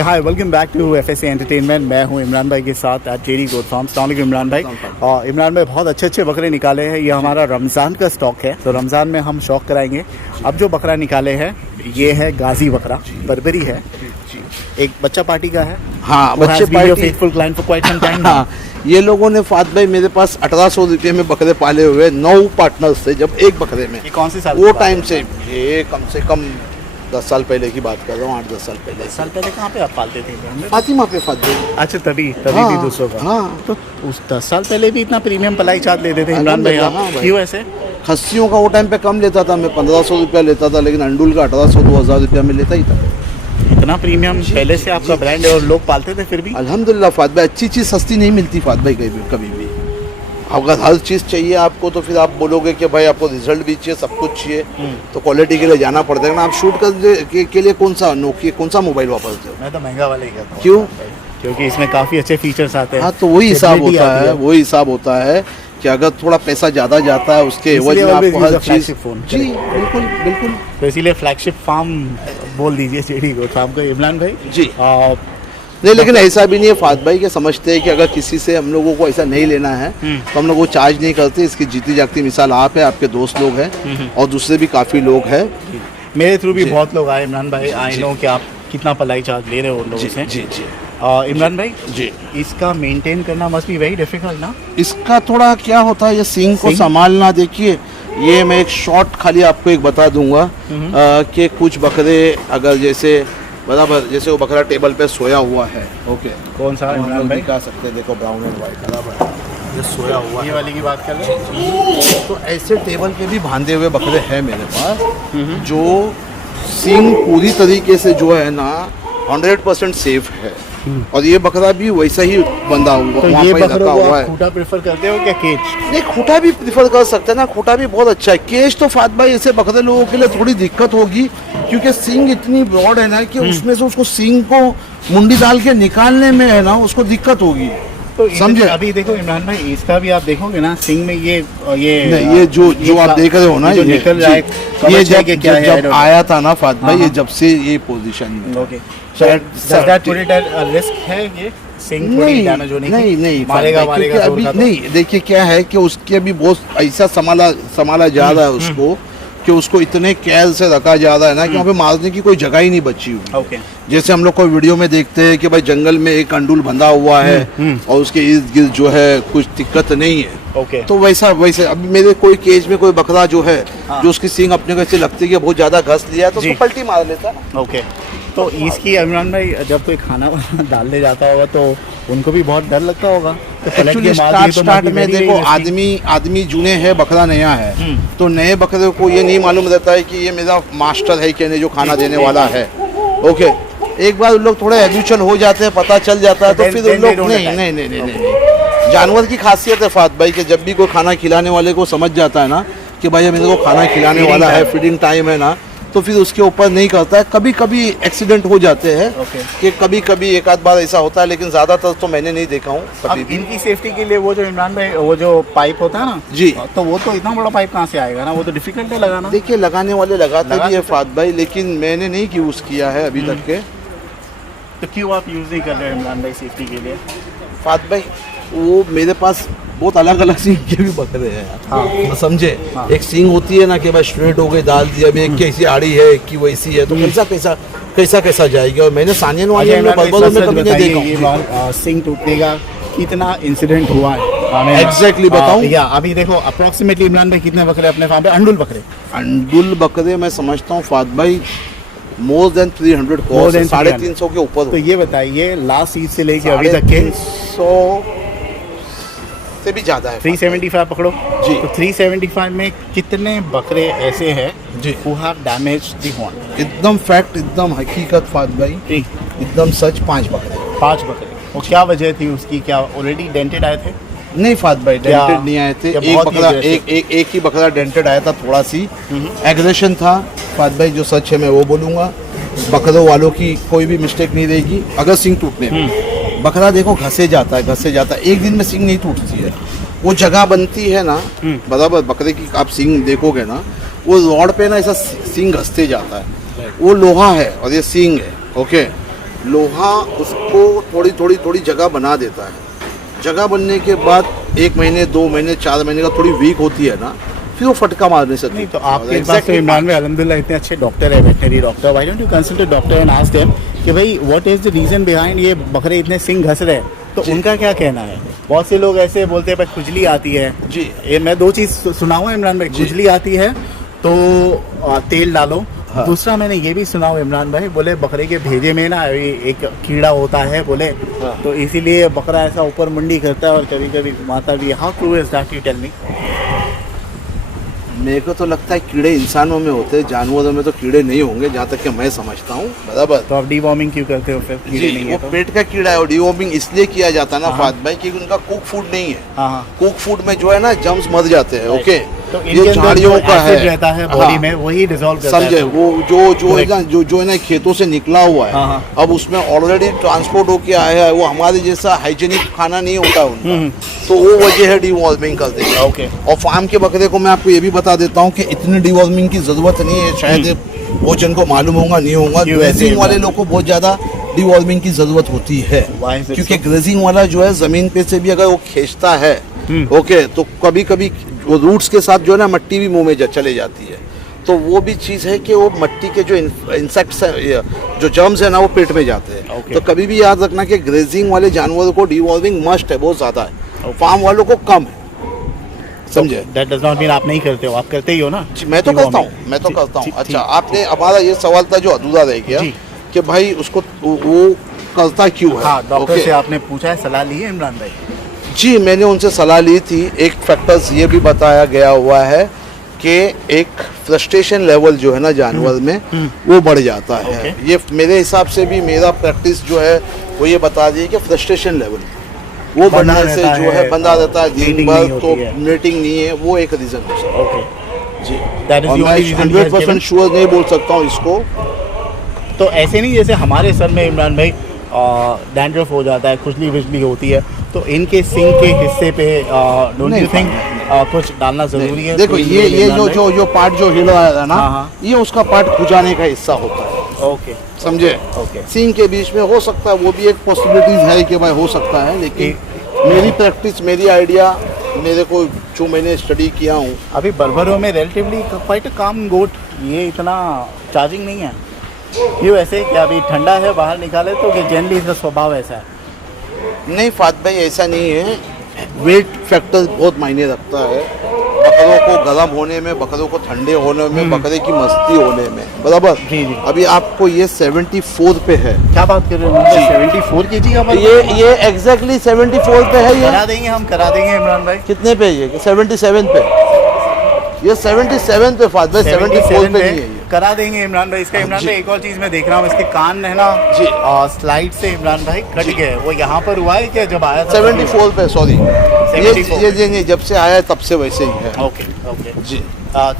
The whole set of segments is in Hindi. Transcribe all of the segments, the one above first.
Hi welcome back to FSA entertainment. मैं हूं इमरान भाई के साथ एट जेडी गोट फार्म। अस्सलाम वालेकुम इमरान भाई। और इमरान भाई बहुत अच्छे बकरे निकाले हैं। ये हमारा रमज़ान का स्टॉक है, तो रमज़ान में हम शौक कराएंगे। अब जो बकरा निकाले हैं ये है गाजी बकरा, बर्बरी है, एक बच्चा पार्टी का है। हाँ, बच्चे party faithful client for quite some time. हाँ, ये लोगों ने फात भाई मेरे पास 1800 रुपये में बकरे पाले हुए 9 पार्टनर्स थे। जब एक बकरे में ये कौन सी साल वो टाइम से ये कम से कम 10 साल पहले की बात कर रहा हूँ, 8-10 साल पहले। 10 साल पहले कहाँ पे आप पालते थे? फातिमा पे फात भाई। अच्छा, तभी हाँ, भी दूसरों का। हाँ, तो उस 10 साल पहले भी इतना प्रीमियम पलाई चाट लेते थे इमरान भाई आप? हाँ भाई। क्यों ऐसे? खस्सियों का वो टाइम पे कम लेता था, मैं 1500 रुपया लेता था, लेकिन अंडुल का 1800-2000 रुपया में लेता ही था। इतना प्रीमियम पहले से आपका ब्रांड है और लोग पालते थे फिर भी? अल्हम्दुलिल्लाह फात भाई, अच्छी चीज़ सस्ती नहीं मिलती फात भाई कभी भी। अगर हर चीज़ चाहिए आपको तो फिर आप बोलोगे कि भाई आपको रिजल्ट भी चाहिए, सब कुछ चाहिए, तो क्वालिटी के लिए जाना पड़ता है ना। आप शूट करने के लिए कौन सा नोकिया, कौन सा मोबाइल वापरते हो? मैं तो महंगा वाला ही कहता हूँ। क्यों? क्योंकि इसमें काफ़ी अच्छे फीचर्स आते हैं। हाँ, तो वही हिसाब Stability होता आती है, वही हिसाब होता है कि अगर थोड़ा पैसा ज़्यादा जाता है उसके एवज इसलिए में always आपको use her a cheese. flagship phone। जी बिल्कुल बिल्कुल। तो इसीलिए फ्लैगशिप फार्म बोल दीजिए जेडी गोट फार्म को इमरान भाई जी। नहीं, लेकिन ऐसा भी नहीं है फात भाई के, समझते हैं कि अगर किसी से हम लोगों को ऐसा नहीं लेना है तो हम लोग वो चार्ज नहीं करते। इसकी जीती जागती मिसाल आप है, आपके दोस्त लोग हैं और दूसरे भी काफ़ी लोग हैं। मेरे थ्रू भी बहुत लोग आए इमरान भाई। आई नो कि आप कितना पलाई चार्ज ले रहे हो उन लोगों से। जी जी इमरान भाई जी। इसका मेंटेन करना मस्ट बी वेरी डिफिकल्ट ना? इसका थोड़ा क्या होता है, ये सींग को संभालना। देखिए, ये मैं एक शॉर्ट खाली आपको एक बता दूंगा कि कुछ बकरे अगर जैसे बराबर जैसे वो बकरा टेबल पे सोया हुआ है, ओके, कौन सा इमरान भाई? दिखा सकते हैं, देखो ब्राउन एंड वाइट बराबर ये सोया हुआ ये है। वाली की बात कर रहे हैं? तो ऐसे टेबल पे भी बांधे हुए बकरे हैं मेरे पास, जो सींग पूरी तरीके से जो है ना 100% सेफ है। और ये बकरा भी वैसा ही बंधा हुआ, तो वहाँ ये पे रखा बकरों को हुआ आप है। खूटा प्रेफर करते हो क्या केज? नहीं, खूटा भी प्रीफर कर सकते हैं ना, खूटा भी बहुत अच्छा है। केज तो फात भाई ऐसे बकरे लोगों के लिए थोड़ी दिक्कत होगी, क्योंकि सींग इतनी ब्रॉड है ना कि उसमें से उसको सींग को मुंडी डाल के निकालने में है ना उसको दिक्कत होगी। तो समझे? अभी देखो इमरान भाई, इसका भी आप देखोगे ना सिंग में ये नहीं, ये जो आप देख रहे हो ना, जो निकल रहा है, ये जब जब आया था ना फात भाई, ये जब से ये पोजीशन में। ओके, रिस्क है ये सिंग थोड़ी डैमेज होने की? नहीं मारेगा क्योंकि अभी तो? नहीं, देखिए क्या है कि उसके अभी बहुत ऐसा संभाला जा रहा है उसको, कि उसको इतने कैद से रखा जा रहा है ना कि वहाँ पे मारने की कोई जगह ही नहीं बची हुई। ओके। जैसे हम लोग कोई वीडियो में देखते हैं कि भाई जंगल में एक अंडुल बंधा हुआ है और उसके इर्द गिर्द जो है कुछ दिक्कत नहीं है। ओके। तो वैसे अभी मेरे कोई केज में कोई बकरा जो है जो उसकी सींग अपने को ऐसे लगती है कि बहुत ज्यादा घस लिया है, तो उसको पलटी मार लेता है। ओके। तो इसकी इमरान भाई जब कोई खाना डालने जाता होगा तो उनको भी बहुत डर लगता होगा? तो एक्चुअली स्टार्ट में देखो, आदमी जूने है, बकरा नया है, तो नए बकरे को ये नहीं मालूम रहता है कि ये मेरा मास्टर है कि नहीं जो खाना देने वाला है। ओके, एक बार उन लोग थोड़े हैबिचुअल हो जाते हैं, पता चल जाता है, तो फिर उन लोग नहीं। जानवर की खासियत है फात भाई कि जब भी कोई खाना खिलाने वाले को समझ जाता है ना कि भाई मेरे को खाना खिलाने वाला है, फीडिंग टाइम है ना, तो फिर उसके ऊपर नहीं करता है। कभी कभी एक्सीडेंट हो जाते हैं कि कभी एक आध बार ऐसा होता है, लेकिन ज़्यादातर तो मैंने नहीं देखा हूँ कभी भी। इनकी सेफ्टी के लिए वो जो इमरान भाई वो जो पाइप होता है ना जी, तो वो तो इतना बड़ा पाइप कहाँ से आएगा ना, वो तो डिफिकल्ट है लगाना। देखिए, लगाने वाले लगाते भी है फात भाई, लेकिन मैंने नहीं यूज़ किया है अभी तक के। तो क्यों आप यूज़ नहीं कर रहे हो इमरान भाई सेफ्टी के लिए? फात भाई, वो मेरे पास बहुत अलग अलग सींग के भी बकरे हैं। हाँ, समझे? हाँ। एक सींग होती है ना कि भाई स्ट्रेट हो गई डाल दिया, अभी एक कैसी आड़ी है, एक की वैसी है, तो कैसा जाएगी। और मैंने सानियन वाले में बलबलों में कभी नहीं देखा। सिंग टूटने का कितना इंसिडेंट हुआ है एग्जैक्टली बताऊं? या अभी देखो अप्रोक्सीमेटली इमरान भाई कितने बकरे अपने फार्म पे? अंडुल बकरे मैं समझता हूँ फात भाई मोर देन 300 क्रॉस, 350 के ऊपर। तो ये बताइए लास्ट ईद से लेके अभी तक के 300 से भी ज्यादा है। 375 पकड़ो जी। तो 375 में कितने बकरे ऐसे हैं जी who have damaged the horn? एकदम फैक्ट, एकदम हकीकत फात भाई, एकदम सच, 5 बकरे। 5 बकरे। और क्या वजह थी उसकी? क्या ऑलरेडी डेंटेड आए थे? नहीं फात भाई, डेंटेड नहीं आए थे। एक ही बकरा डेंटेड आया था, थोड़ा सी एग्रेशन था फात भाई, जो सच है मैं वो बोलूँगा। बकरों वालों की कोई भी मिस्टेक नहीं रहेगी अगर सींग टूटने में। बकरा देखो घसे जाता है, एक दिन में सींग नहीं टूटती है। वो जगह बनती है ना बराबर, बकरे की आप सींग देखोगे ना, वो रॉड पे ना ऐसा सींग घसते जाता है, वो लोहा है और ये सींग है। ओके, लोहा उसको थोड़ी थोड़ी जगह बना देता है। जगह बनने के बाद 1 महीने 2 महीने 4 महीने का थोड़ी वीक होती है ना, फिर वो फटका मार नहीं सकती। नहीं तो आपके पास तो इमरान में अल्हम्दुलिल्लाह इतने अच्छे डॉक्टर है, veterinary doctor, why don't you consult a doctor and ask them कि भाई what is the reason behind ये बकरे इतने सिंग घस रहे हैं, तो उनका क्या कहना है। बहुत से लोग ऐसे बोलते हैं भाई खुजली आती है जी। ये मैं 2 चीज़ सुना हुआ इमरान भाई, खुजली आती है तो तेल डालो। हाँ। दूसरा मैंने ये भी सुना हुआ इमरान भाई, बोले बकरे के भेजे में ना एक कीड़ा होता है बोले, हाँ। तो इसीलिए बकरा ऐसा ऊपर मुंडी करता है और कभी कभी घुमाता भी। How true is that, you tell me. मेरे को तो लगता है कीड़े इंसानों में होते हैं, जानवरों में तो कीड़े नहीं होंगे जहाँ तक कि मैं समझता हूँ। बराबर। तो आप डीवॉर्मिंग क्यों करते हो फिर, कीड़े जी, नहीं वो है तो? पेट का कीड़ा है और डिवॉर्मिंग इसलिए किया जाता है ना हाँ। फात भाई, क्योंकि उनका कुक फूड नहीं है। हाँ हाँ। कुक फूड में जो है ना जर्म्स मर जाते हैं। ओके, तो ये इनके अंदर झाड़ियों जो का acid है, रहता है बॉडी हाँ। में, वही डिसॉल्व करता समझे, है। वो जो है Correct। ना जो है ना खेतों से निकला हुआ है, हाँ, हाँ। अब उसमें ऑलरेडी ट्रांसपोर्ट होके आया है, वो हमारे जैसा हाइजीनिक खाना नहीं होता उनका, तो वो वजह है डिवॉर्मिंग कर देगा। ओके। और फार्म के बकरे को मैं आपको ये भी बता देता हूँ कि इतनी डिवॉर्मिंग की जरूरत नहीं है, शायद भोजन को मालूम होगा नहीं होगा, क्यों ग्रेजिंग ऐसे वाले लोग को बहुत ज्यादा डिवॉर्मिंग की जरूरत होती है, Why is it क्योंकि so? ग्रेजिंग वाला जो है जमीन पे से भी अगर वो खींचता है, ओके, तो कभी कभी वो रूट्स के साथ जो है ना मट्टी भी मुंह में चले जाती है, तो वो भी चीज़ है कि वो मट्टी के जो इंसेक्ट्स हैं, जो जर्म्स है ना, वो पेट में जाते हैं। Okay. तो कभी भी याद रखना कि ग्रेजिंग वाले जानवरों को डिवॉल्विंग मस्ट है, बहुत ज़्यादा है, Okay. फार्म वालों को कम है। समझे? दैट डज नॉट मीन आप नहीं करते हो, आप करते ही हो ना। जी, मैं तो करता हूँ, मैं तो करता हूँ। अच्छा, आपने हमारा ये सवाल था जो अधूरा रह गया जी। कि भाई उसको वो करता क्यों है। हाँ, डॉक्टर Okay. से आपने पूछा है, सलाह ली है इमरान भाई? जी, मैंने उनसे सलाह ली थी। एक फैक्टर्स ये भी बताया गया हुआ है कि एक फ्रस्ट्रेशन लेवल जो है ना जानवर में, वो बढ़ जाता है। Okay. ये मेरे हिसाब से भी मेरा प्रैक्टिस जो है वो ये बता दी है कि फ्रस्ट्रेशन लेवल वो बंधा बढ़ने से रहता जो है है, बंधा रहता है दिन मीटिंग भर, नहीं तो होती है। मीटिंग नहीं है, वो एक रीज़न हो सकता ओके, है। जी, दैट इज और द मैं ओनली रीजन 100% श्योर नहीं बोल सकता हूँ इसको। तो ऐसे नहीं जैसे हमारे सर में इमरान भाई डैंड्रफ हो जाता है, खुजली विजली होती है, तो इनके सिंग के हिस्से पे डोंट नहीं, यू थिंक कुछ डालना जरूरी है? देखो, तो ये इमरान जो पार्ट जो हिल रहा है ना, हाँ, हाँ। ये उसका पार्ट खुजाने का हिस्सा होता है। भाई? ओके समझे? ओके। सींग के बीच में हो सकता है, वो भी एक पॉसिबिलिटीज है कि भाई हो सकता है, लेकिन मेरी प्रैक्टिस, मेरी आइडिया, मेरे को जो मैंने स्टडी किया हूँ, अभी बर्बरों में रिलेटिवली क्वाइट अ काम गोट, ये इतना चार्जिंग नहीं है। ये वैसे क्या अभी ठंडा है, बाहर निकाले तो कि जनरली इसका स्वभाव ऐसा है? नहीं फात भाई, ऐसा नहीं है। वेट फैक्टर बहुत मायने रखता है, बकरों को गर्म होने में, बकरों को ठंडे होने में, बकरे की मस्ती होने में। बराबर। जी, जी। अभी आपको ये 74 पे है। क्या बात कर रहे हो? 74 kg का ये एग्जैक्टली 74 पे है। करा देंगे, हम करा देंगे इमरान भाई। कितने पे है ये? 77 पे। ये 77 पे फात भाई, 74 पे नहीं है ये। करा देंगे इमरान भाई इसका। इमरान जी। भाई एक और चीज़ मैं देख रहा हूँ, इसके कान है ना जी। स्लाइड से इमरान भाई कट गए, वो यहाँ पर हुआ है क्या जब आया था? 74 पे, सॉरी। 74 ये नहीं, जब से आया है तब से वैसे ही है। Okay okay. जी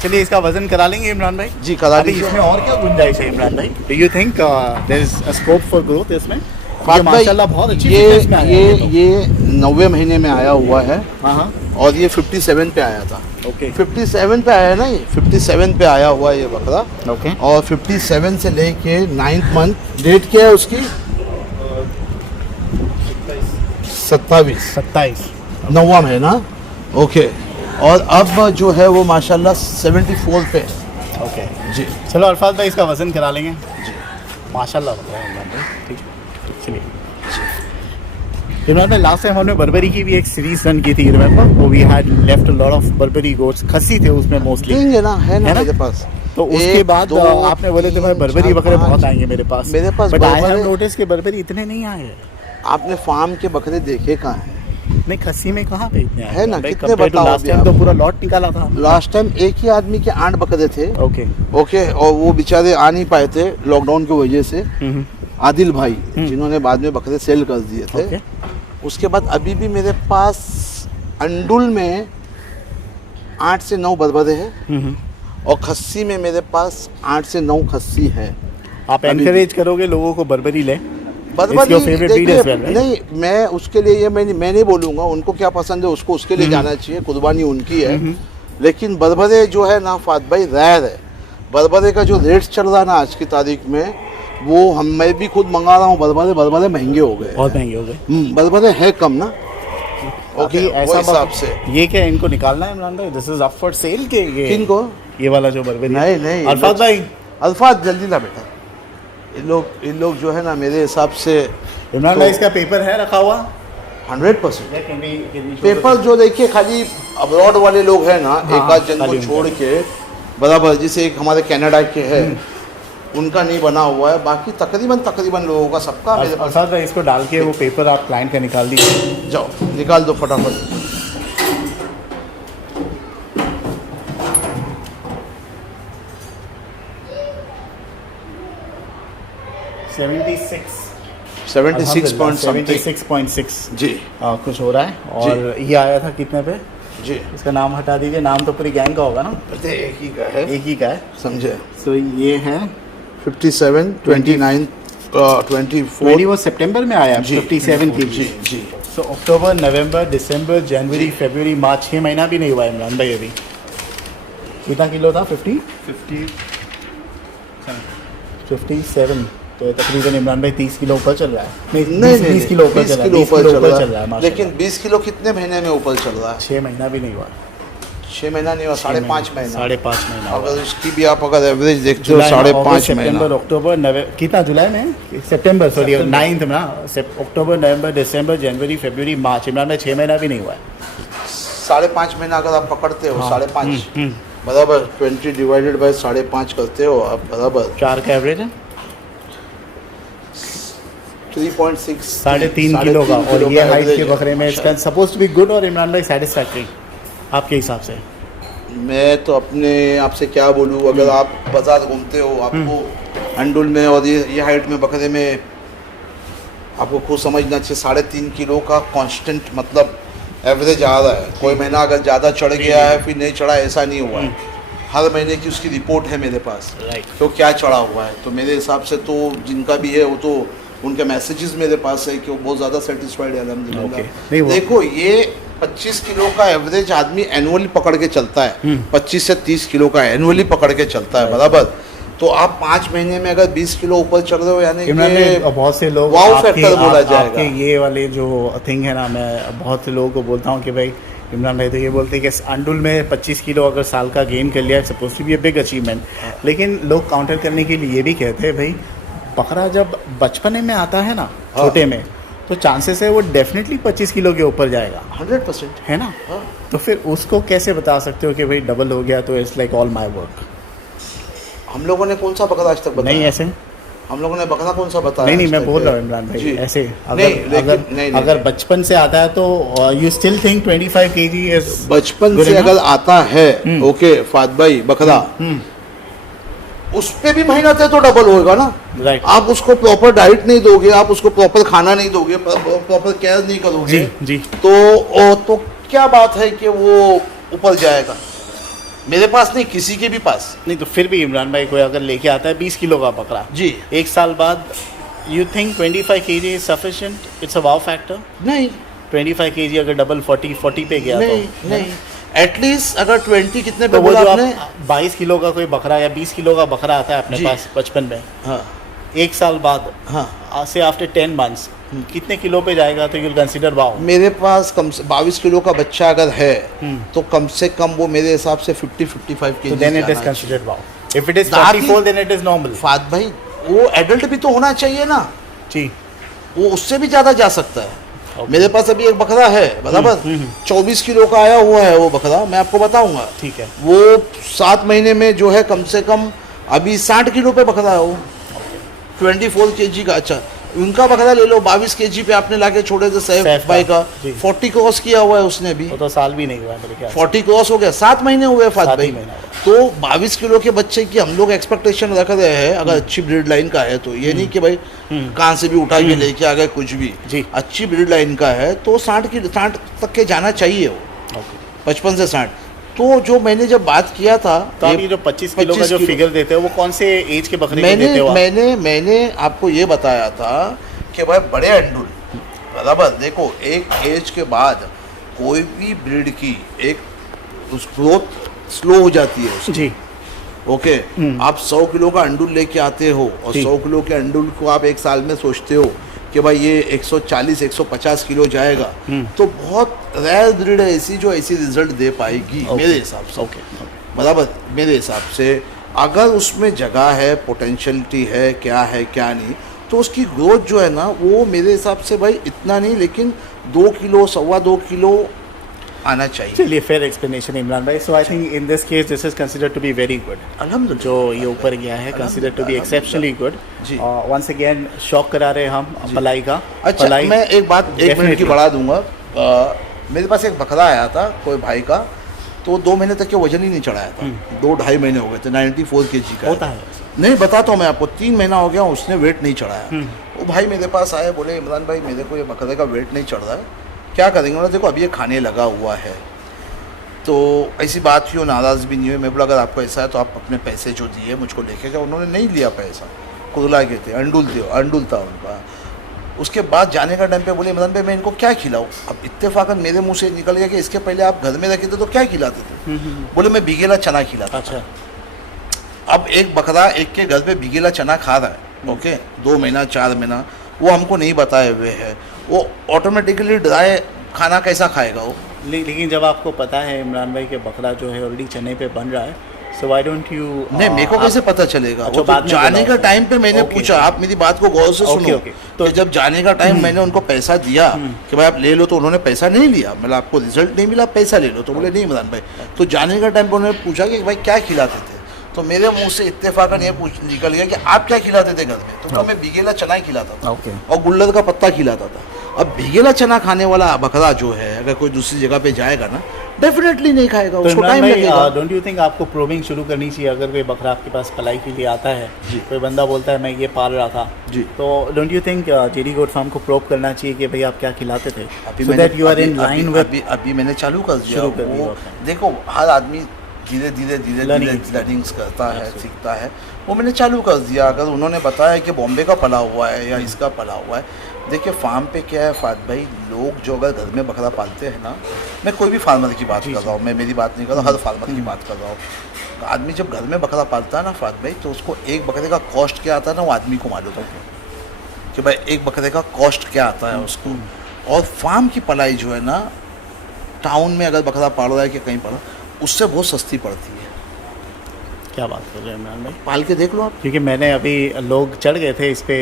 चलिए इसका वजन करा लेंगे इमरान भाई। जी, करा अभी लीजिए। इसमें और क्या गुंजाइश है इमरान भाई? Do you think there is a scope for growth इसमें? फात ये भाई, माशाल्लाह बहुत अच्छी ये fitness में आया है तो। ये 90 महीने में आया हुआ है हाँ हाँ और ये 57 पे आया था। ओके 57 पे आया है ना, ये 57 पे आया हुआ है ये बकरा। ओके। और 57 से लेके 9th मंथ, डेट क्या है उसकी? 27, 27। 9वां महीना। ओके। और अब जो है वो माशाल्लाह 74 पे। ओके जी चलो अरफात भाई इसका वजन करा लेंगे। जी माशाल्लाह बता रहे हैं इमरान भाई। ठीक है चलिए। इमरान भाई लास्ट टाइम हमने बर्बरी की भी एक सीरीज रन की थी, रिमेंबर? वो we had left a lot of Barbari goats, खस्सी थे उसमें मोस्टली। देंगे ना, है ना है ना? मेरे पास। तो उसके एक, बाद दो, आपने बोले थे भाई तीन, बर्बरी चार, बकरे बहुत पाँच। आएंगे मेरे पास। मेरे पास but I have Barbari- notice के बर्बरी इतने नहीं आए हैं। आपने फार्म के बकरे देखे कहाँ हैं? नहीं खस्सी में कहाँ पे इतने आए है ना, भाई? कितने compared to बताओ लास्ट अभी टाइम आप? तो पूरा लॉट निकाला था। लास्ट टाइम एक ही आदमी के 8 बकरे थे। ओके ओके, और वो बेचारे आ नहीं पाए थे लॉकडाउन की वजह से। आदिल भाई, जिन्होंने बाद में बकरे सेल कर दिए थे। ओके उसके बाद अभी भी मेरे पास अंडुल में 8 से 9 बरबरे हैं और खस्सी में मेरे पास 8 से 9 खस्सी है। आप अभी- एनकरेज करोगे लोगों को बर्बरी ले? बरबरी It's your favorite breed देखिए, as well, right? नहीं, मैं उसके लिए ये मैं नहीं बोलूँगा, उनको क्या पसंद है उसको उसके लिए जाना चाहिए, कुर्बानी उनकी है। लेकिन बरबरे जो है ना फात भाई, रैर है। बरबरे का जो रेट चल रहा है ना आज की तारीख में, वो मैं भी खुद मंगा रहा हूँ, बदबदे महंगे हो गए। बहुत महंगे हो गए। बदबदे है कम ना। ओके, अभी वो हिसाब से ये क्या इनको निकालना है इमरान भाई? This is up for sale के ये किनको? ये वाला जो बर्बरी? नहीं अल्फाज भाई, अल्फाज जल्दी ला बेटा। इन लोग जो है ना मेरे हिसाब से इमरान तो भाई इसका पेपर है रखा हुआ? 100% पेपर जो देखिए खाली अब्रॉड वाले लोग हैं ना, एक आध जन को छोड़ के बराबर, जैसे एक हमारे कनाडा के हैं उनका नहीं बना हुआ है, बाकी तकरीबन लोगों का सबका मेरे पास। अल्फाज भाई इसको डाल के वो पेपर आप क्लाइंट का निकाल दीजिए। जाओ निकाल दो फटाफट। सेवेंटी 76.6 जी कुछ हो रहा है। और ये आया था कितने पे? जी इसका नाम हटा दीजिए, नाम तो पूरी गैंग का होगा ना? एक ही का है, एक ही का है, समझे। तो ये है 57, 29, 24 वो सितंबर में आया 57 की। जी जी। सो अक्टूबर, नवंबर, दिसंबर, जनवरी, फरवरी, मार्च, 6 महीना भी नहीं हुआ इमरान भाई अभी। कितना किलो था? 57। तो तकरीबन इमरान भाई 30 किलो ऊपर चल रहा है। नहीं 20 किलो ऊपर चल रहा है, 20 किलो ऊपर चल रहा है। लेकिन 20 किलो कितने महीने में ऊपर चल रहा है? 6 महीना भी नहीं हुआ। 6 महीना नहीं हुआ, 5.5 महीना। 5.5 महीना। अगर इसकी भी आप अगर एवरेज देखते हो 5.5 महीना। सितंबर, अक्टूबर, नवंबर, कितना जुलाई में? सितंबर, सॉरी 9 में ना। अक्टूबर, नवंबर, दिसंबर, जनवरी, फरवरी, मार्च, इमरान भाई 6 महीना भी नहीं हुआ है। 5.5 महीना अगर आप पकड़ते हो, 5.5 बराबर 20 डिवाइडेड बाय 5.5 करते हो आप, बराबर 4 का एवरेज है 3.6, 3.5 किलो का। और ये हाइट के बकरे में इसका सपोज टू बी गुड और इमरान भाई सेटिस्फैक्ट्री आपके हिसाब से? मैं तो अपने आप से क्या बोलूँ, अगर आप बाजार घूमते हो, आपको अंडुल में और ये हाइट में बकरे में आपको खुद समझना चाहिए 3.5 किलो का कांस्टेंट मतलब एवरेज आ रहा है। कोई महीना अगर ज़्यादा चढ़ गया है फिर नहीं चढ़ा, ऐसा नहीं हुआ है। हर महीने की उसकी रिपोर्ट है मेरे पास, तो क्या चढ़ा हुआ है। तो मेरे हिसाब से तो जिनका भी है वो तो उनके मैसेजेस मेरे पास है कि वो बहुत ज़्यादा सेटिस्फाइड है अल्हम्दुलिल्लाह। देखो ये 25 किलो का एवरेज आदमी एनुअली पकड़ के चलता है, 25 से 30 किलो का एनुअली पकड़ के चलता है, बराबर। तो आप 5 महीने में अगर 20 किलो ऊपर चढ़ रहे हो, यानी कि बहुत से लोग वाव फैक्टर बोला जाएगा। ये वाले जो थिंग है ना, मैं बहुत से लोगों को बोलता हूँ कि भाई इमरान भाई तो ये बोलते हैं कि अंडुल में 25 किलो अगर साल का गेन कर लिया, suppose to be a big achievement. लेकिन लोग काउंटर करने के लिए ये भी कहते हैं भाई बकरा जब बचपने में आता है ना, छोटे में, तो चांसेस है वो डेफिनेटली 25 किलो के ऊपर जाएगा, 100% है ना। तो फिर उसको कैसे बता सकते हो कि भाई डबल हो गया तो it's like all my work? हम लोगों ने कौन सा बकरा आज तक बताया? नहीं ऐसे हम लोगों ने बकरा कौन सा बताया? नहीं मैं बोल रहा हूँ इमरान भाई ऐसे अगर बचपन से आता है तो you still think 25 kg is बचपन से अगर आता है, ओके फाद भाई बकरा, उस पे भी मेहनत है तो डबल होगा ना। राइट। आप उसको प्रॉपर डाइट नहीं दोगे, आप उसको प्रॉपर खाना नहीं दोगे, प्रॉपर केयर नहीं करोगे, जी तो क्या बात है कि वो ऊपर जाएगा। मेरे पास नहीं, किसी के भी पास नहीं। तो फिर भी इमरान भाई कोई अगर लेके आता है 20 किलो का बकरा जी, 1 साल बाद, you think 25 kg is sufficient? It's a wow factor? नहीं। 25 kg अगर डबल 40 पे गया तो नहीं एटलीस्ट अगर 20 कितने पे तो वो बोला जो आपने? 22 किलो का कोई बकरा या 20 किलो का बकरा आता है अपने पास बचपन में, हाँ 1 साल बाद, हाँ से आफ्टर 10 months कितने किलो पे जाएगा तो यूल कंसीडर वाव? मेरे पास कम से 22 किलो का बच्चा अगर है तो कम से कम वो मेरे हिसाब से 50-55 तो kg then it is considered wow. If it is 44 then it is normal. फाद भाई वो एडल्ट भी तो होना चाहिए ना जी, वो उससे भी ज़्यादा जा सकता है। मेरे पास अभी एक बकरा है, बराबर 24 किलो का आया हुआ है वो बकरा, मैं आपको बताऊंगा। ठीक है। वो 7 महीने में जो है कम से कम अभी 60 किलो पे बकरा है वो, 24 kg का। अच्छा उनका बकरा ले लो, 22 kg पे आपने लाके छोड़े थे सैफ भाई का, 40 क्रॉस किया हुआ है उसने भी। वो तो साल भी नहीं हुआ है मेरे ख्याल से। 40 क्रॉस हो गया, 7 महीने हुए फाद भाई। महीना। तो 22 किलो के बच्चे की हम लोग एक्सपेक्टेशन रख रहे हैं, अगर अच्छी ब्रीड लाइन का है तो। ये नहीं कि भाई कहाँ से भी उठा के लेके आ गए कुछ भी जी। अच्छी ब्रीड लाइन का है तो 60 तक के जाना चाहिए वो, 55 से 60। तो जो मैंने जब बात किया था, तो आप ये जो 25 किलो का जो फिगर देते हो वो कौन से एज के बकरे को देते हो आप? मैंने आपको ये बताया था कि भाई बड़े अंडुल, बराबर देखो एक एज के बाद कोई भी ब्रीड की एक उस ग्रोथ स्लो हो जाती है उसकी। जी। ओके, आप 100 किलो का अंडुल लेके आते हो और जी। 100 किलो के अंडुल को आप एक साल में सोचते हो कि भाई ये 140-150 किलो जाएगा, तो बहुत रेयर ब्रीड है ऐसी जो ऐसी रिजल्ट दे पाएगी मेरे हिसाब से। ओके बराबर, मेरे हिसाब से अगर उसमें जगह है, पोटेंशियलिटी है, क्या नहीं, तो उसकी ग्रोथ जो है ना वो मेरे हिसाब से भाई इतना नहीं, लेकिन 2 किलो 2.25 किलो आना चाहिए। चलिए, फेयर एक्सप्लेनेशन इमरान भाई। So I think in this case this is considered to be very good. अल्हम्दुलिल्लाह जो ये ऊपर गया है consider to be exceptionally good. जी। वंस अगेन शौक करा रहे हम पलाई का। अच्छा, पलाई मैं एक बात 1 मिनट की Definitely. बढ़ा दूंगा। मेरे पास एक बकरा आया था कोई भाई का, तो 2 महीने तक के वजन ही नहीं चढ़ाया था। 2-2.5 महीने हो गए थे, 94 kg का होता है। नहीं, बताता हूँ मैं आपको, 3 महीना हो गया उसने वेट नहीं चढ़ाया। वो भाई मेरे पास आए, बोले इमरान भाई मेरे को ये बकरे का वेट नहीं चढ़ रहा है, क्या करेंगे? उन्होंने देखो अभी ये खाने लगा हुआ है, तो ऐसी बात हुई, नाराज़ भी नहीं हुए। मैं बोला अगर आपको ऐसा है तो आप अपने पैसे जो दिए मुझको लेके जाओ। उन्होंने नहीं लिया पैसा, कुरला के थे, अंडुल था उनका। उसके बाद जाने का टाइम पे बोले इमरान भाई मैं इनको क्या खिलाऊं? अब इत्तेफाकन मेरे मुंह से निकल गया कि इसके पहले आप घर में रखे थे तो क्या खिलाते थे? बोले मैं भिगेला चना खिलाता। अच्छा। अब एक बकरा एक के घर पे भिगेला चना खा रहा है, ओके, 2 महीना 4 महीना, वो हमको नहीं बताए हुए है, वो ऑटोमेटिकली ड्राई खाना कैसा खाएगा वो? लेकिन जब आपको पता है इमरान भाई के बकरा जो है ऑलरेडी चने पे बन रहा है, सो व्हाई डोंट यू? नहीं, मेरे को कैसे पता चलेगा? अच्छा, वो तो बाद में जाने बोला का टाइम पे मैंने ओके, पूछा, ओके। आप मेरी बात को गौर से ओके, सुनो। ओके। तो जब जाने का टाइम मैंने उनको पैसा दिया कि भाई आप ले लो, तो उन्होंने पैसा नहीं लिया। मतलब आपको रिजल्ट नहीं मिला, पैसा ले लो, तो बोले नहीं इमरान भाई। तो जाने का टाइम पे उन्होंने पूछा कि भाई क्या खिलाते थे, तो मेरे मुंह से इत्तेफाकन ये निकल गया कि आप क्या खिलाते थे घर में? तो कहा मैं भिगेला चना ही खिलाता था ओके। और गुल्लद का पत्ता खिलाता था। अब भिगेला चना खाने वाला बकरा जो है अगर कोई दूसरी जगह पे जाएगा ना, डेफिनेटली नहीं खाएगा, तो उसको इमरान टाइम भाई, लगेगा। डोंट यू थिंक आपको प्रोबिंग शुरू करनी चाहिए? अगर कोई बकरा आपके पास पलाई के लिए आता है, जी। कोई बंदा बोलता है मैं ये पाल रहा था, जी। तो don't you think JD goat farm को प्रोब करना चाहिए कि भाई आप क्या खिलाते थे, अभी so that you are in line with? अभी मैंने चालू कर दिया। शुरू कर दिया, वो ओके। देखो हर आदमी धीरे धीरे Learning. लर्निंग्स करता है, सीखता है। वो मैंने चालू कर दिया। अगर उन्होंने बताया कि बॉम्बे का पला हुआ है या इसका पला हुआ है, देखिए फार्म पे क्या है फात भाई, लोग जो अगर घर में बकरा पालते हैं ना, मैं कोई भी फार्मर की बात कर रहा हूँ, मैं मेरी बात नहीं कर रहा, हर फार्मर की बात कर रहा हूँ। आदमी जब घर में बकरा पालता है ना फात भाई, तो उसको एक बकरे का कॉस्ट क्या आता है ना, वो आदमी को मालूम है कि भाई एक बकरे का कॉस्ट क्या आता है उसको। और फार्म की पलाई जो है ना, टाउन में अगर बकरा पाल रहा है कि कहीं पाल रहा है, उससे बहुत सस्ती पड़ती है। क्या बात कर रहे हैं इमरान भाई? पाल के देख लो आप। क्योंकि मैंने अभी लोग चढ़ गए थे इस पे,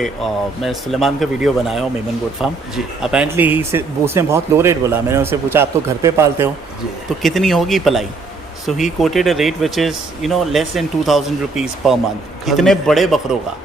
मैं सुलेमान का वीडियो बनाया हूँ मेमन गोट फार्म जी। अपेरेंटली उसने बहुत लो रेट बोला। मैंने उससे पूछा आप तो घर पे पालते हो, जी। तो कितनी होगी पलाई? So he quoted a rate which is less than 2000 rupees per month, इतने बड़े बकरों का,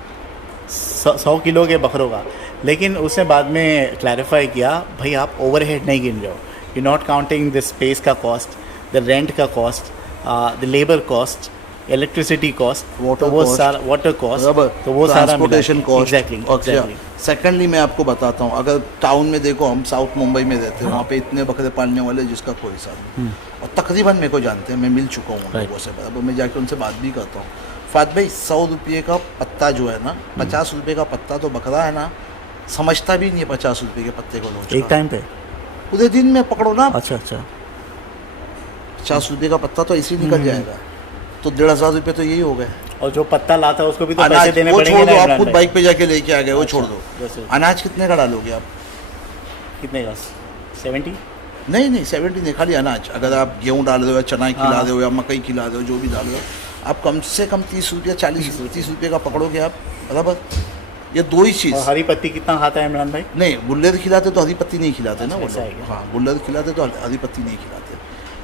100 किलो के बकरों का। लेकिन उसने बाद में क्लैरिफाई किया, भाई आप ओवरहेड नहीं गिन रहे हो, you not counting the space का कॉस्ट, द रेंट का cost, the labour cost, electricity cost, Water वो cost, सारा वाटर कॉस्ट, बराबर, तो वो सारा ट्रांसपोर्टेशन कॉस्ट। एग्जैक्टली। सेकेंडली मैं आपको बताता हूँ, अगर टाउन में देखो, हम साउथ मुंबई में रहते हैं, वहाँ पे इतने बकरे पालने वाले जिसका कोई हिसाब नहीं। और तकरीबन मेरे को जानते हैं, मैं मिल चुका हूँ उन Right. लोगों से, बराबर, मैं जाके उनसे बात भी करता हूँ। फात भाई 100 रुपये का पत्ता जो है ना, 50 रुपये का पत्ता तो बकरा है ना, समझता भी नहीं है 50 रुपये के पत्ते को लोग। एक टाइम पे? पूरे दिन में पकड़ो ना, अच्छा अच्छा। 50 रुपये का पत्ता तो ऐसे ही निकल जाएगा, तो 1,500 रुपये तो यही हो गए। और जो पत्ता लाता है उसको भी तो अनाज पैसे देने वो पड़ेंगे छोड़ ना दो, आप इमरान खुद भाई? बाइक पे जाके लेके आ गए, वो अच्छा, छोड़ दो। जैसे अनाज कितने का डालोगे आप? कितने का? 70? नहीं 70 नहीं, खाली अनाज। अगर आप गेहूँ डाल रहे हो या चना खिला हाँ। रहे हो या मकई खिला रहे हो, जो भी डाल रहे हो, आप कम से कम 30 रुपया 30 रुपये का पकड़ोगे आप, बराबर। ये 2 ही चीज़। और हरी पत्ती कितना खाता है इमरान भाई? नहीं, गुल्लद खिलाते तो हरी पत्ती नहीं खिलाते ना वो ऐसा है लोग। क्या? हाँ, गुल्लद खिलाते तो हरी पत्ती नहीं खिलाते।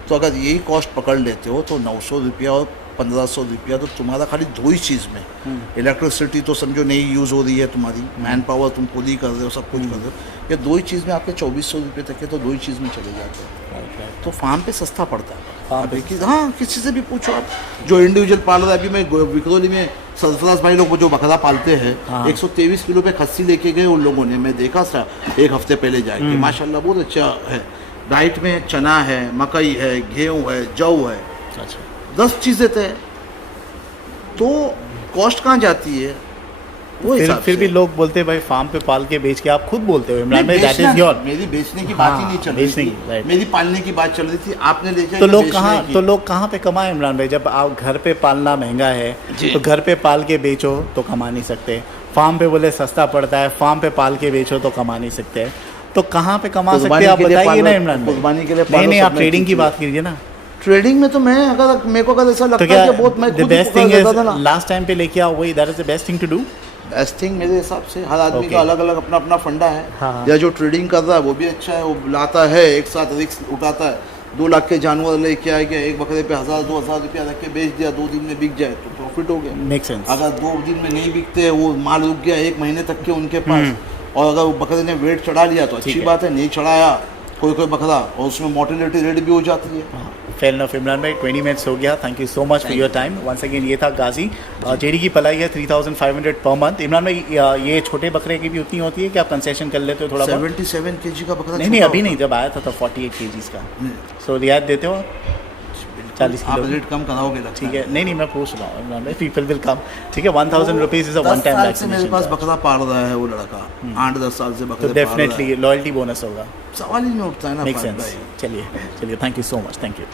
तो अगर यही कॉस्ट पकड़ लेते हो तो 900 रुपया और 1500 रुपया, तो तुम्हारा खाली 2 ही चीज़ में, इलेक्ट्रिसिटी तो समझो नहीं यूज़ हो रही है तुम्हारी, मैन पावर तुम खुद ही कर रहे हो, सब कुछ कर रहे हो, ये 2 ही चीज़ में आपके 2400 रुपये तक के तो 2 ही चीज़ में चले जाते हैं। तो फार्म पे सस्ता पड़ता है। फार्म आप पे एक ही, हाँ, किसी से भी पूछो आप, जो इंडिविजुअल पाल रहा है। अभी मैं विक्रोली में सरफराज भाई लोग जो बकरा पालते हैं, हाँ। 123 किलो पे खस्सी लेके गए उन लोगों ने, मैं देखा था 1 हफ्ते पहले जाके, माशाल्लाह बहुत अच्छा है। डाइट में चना है, मकई है, गेहूँ है, जौ है, अच्छा। 10 चीज़ें थे। तो कॉस्ट कहाँ जाती है? वो हिसाब फिर से। भी लोग बोलते हैं भाई फार्म पे पाल के बेच के, आप खुद बोलते हो इमरान भाई नहीं, दैट बेचना इज योर। नहीं, मेरी बेचने की बात ही नहीं चल रही बेचने थी, की, right. मेरी पालने की बात चल रही थी। आपने देखा तो कि लोग बेचने कहाँ की- तो लोग कहाँ पे कमाए इमरान भाई? जब आप घर पे पालना महंगा है जी। तो घर पे पाल के बेचो तो कमा नहीं सकते, फार्म पे बोले सस्ता पड़ता है, फार्म पे पाल के बेचो तो कमा नहीं सकते, तो कहाँ पे कमा सकते कुर्बानी हैं आप के लिए बताइए ना पालो, इमरान भाई। कुर्बानी के लिए नहीं पालो, नहीं, आप सब में ट्रेडिंग की चीज़ बात कीजिए ना। ट्रेडिंग में तो मैं अगर मेरे को अगर ऐसा तो लगता क्या है कि बहुत मैं द खुद ही बेस्ट पकड़ थिंग लेता इज था ना। लास्ट टाइम पे लेके आओ, वही that is the best thing to do. Best thing मेरे हिसाब से हर आदमी Okay. का अलग अलग अपना अपना फंडा है। हाँ। या जो ट्रेडिंग कर रहा है वो भी अच्छा है, वो लाता है एक साथ रिस्क उठाता है, 2 लाख के जानवर लेके आ गया, एक बकरे पे 1000-2000 रुपया रख के बेच दिया, 2 दिन में बिक जाए तो प्रॉफिट हो गया। Make sense. अगर 2 दिन में नहीं बिकते, वो माल रुक गया 1 महीने तक के उनके पास, और अगर वो बकरे ने वेट चढ़ा लिया तो अच्छी ठीक है। बात है, नहीं चढ़ाया कोई कोई बकरा और उसमें मोर्टेलिटी रेट भी हो जाती है। फेयर इनफ इमरान भाई, 20 मिनट्स हो गया। Thank you so much for your time once again. ये था गाजी। जेडी की पलाई है 3500 पर मंथ। इमरान भाई ये छोटे बकरे की भी उतनी होती है कि आप कंसेशन कर लेते हो थोड़ा बहुत? 77 kg का बकरा नहीं नहीं, छोटा अभी होता नहीं, जब आया था तो 48 kgs का। सो रियायत देते हो है। 40 आप किलो? रेट कम कराओगे लगता ठीक है, नहीं नहीं, मैं पूछ रहा हूँ इमरान भाई, पीपल विल कम। ठीक है, 1000 rupees is a one 10 time साल से मेरे पास वैक्सीनेशन। बकरा पाल रहा है वो लड़का, 8-10 साल से तो बकरे पाल रहा है। डेफिनेटली लॉयल्टी बोनस होगा। सवाल ही नहीं उठता है ना मेक फायद सेंस। भाई। चलिए चलिए, thank you so much, thank you.